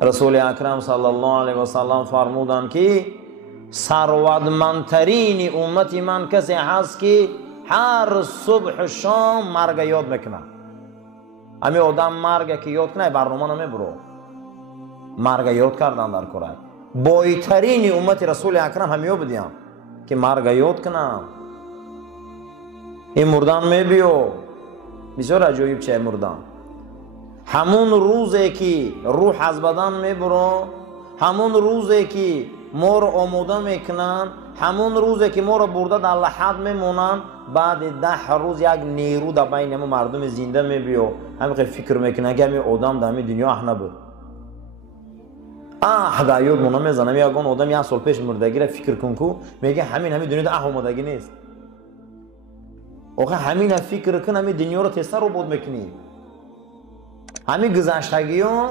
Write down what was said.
رسول اکرم صلی الله علیه و سلم فرمودند که ثروتمندترین امت من کسی هست که هر صبح و شام مرگ یاد میکنه. همین آدم مرگ که یاد کنه برنامه نمیبرو، مرگ یاد کردن در کره. بایترین امت رسول اکرم همیو بدیم که مرگ یاد کنه. این مردن میبیو بسیار عجایب چه مردن. همون روزی که روح از بدن میبرو، همون روزی که ما رو آموده میکنن، همون روزی که ما رو برده در لحد میمونن، بعد 10 روز یک نیرو در بین ما مردم زنده میبیو. همین فکر میکنه که همین آدم در دنیا اح نبود. در یاد مونه میزنم یکان آدم 1 سال پیش مردگی را فکر کن کو میگه همین دنیا ده آمدگی نیست. آخه همین فکر کن همین دنیا رو تسر رو بود میکنی. همین گذشتگی ها